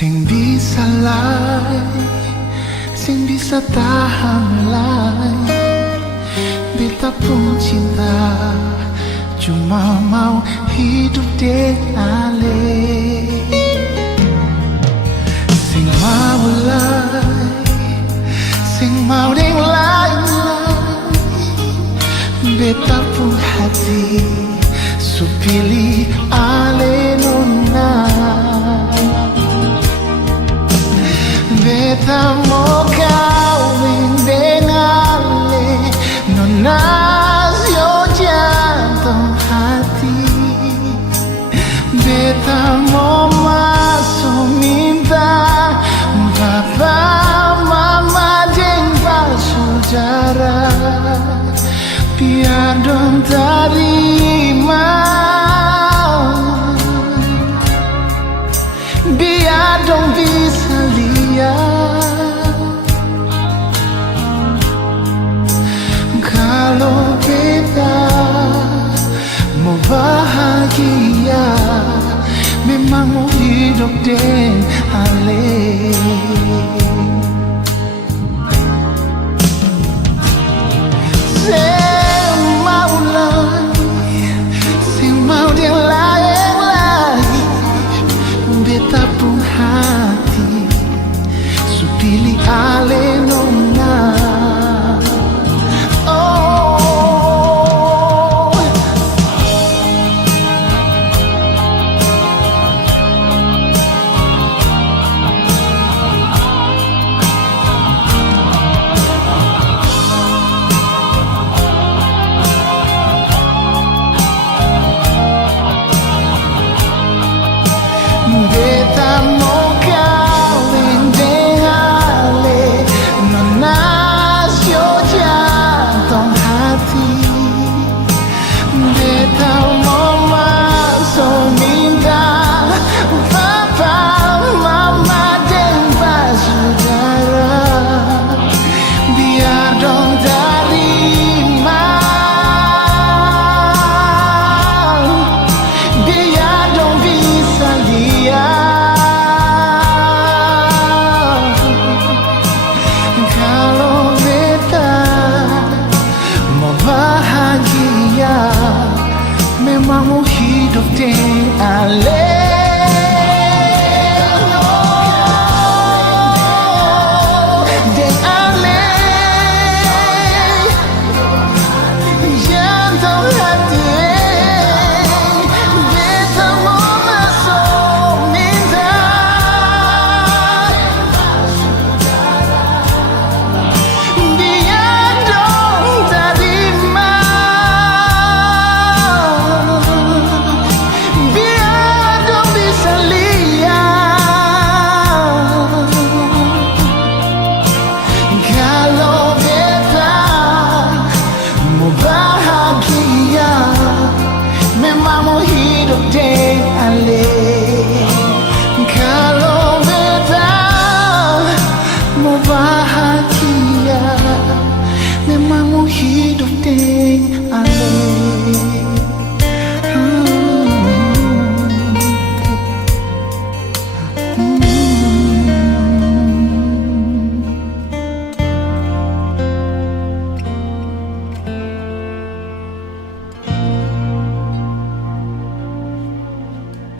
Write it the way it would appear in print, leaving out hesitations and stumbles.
Sing bisa lay, sing bisa tahan lay. Beta pun cinta, cuma mau hidup dengan ale. Sing mau lay, sing mau deng lay. Beta pun hati, so pilih ale nona. Beta mau kawin dengan le, nona yo jantung hati. Beta mau masuk minta papa mama dan saudara, biar dong terima, biar dong bisa lihat kalau beta mau bahagia, memang mau hidup dengan ale. Sing mau lagi, sing mau dia lain lagi. Beta pun hati, so pilih ale nona. Beta mau kawin dengan ale, nona yo jantung hati. Beta mau masuk minta papa mama dan saudara, biar dong terima, biar dong bisa kalau beta mau bahagia, memang mau hidup dengan ale.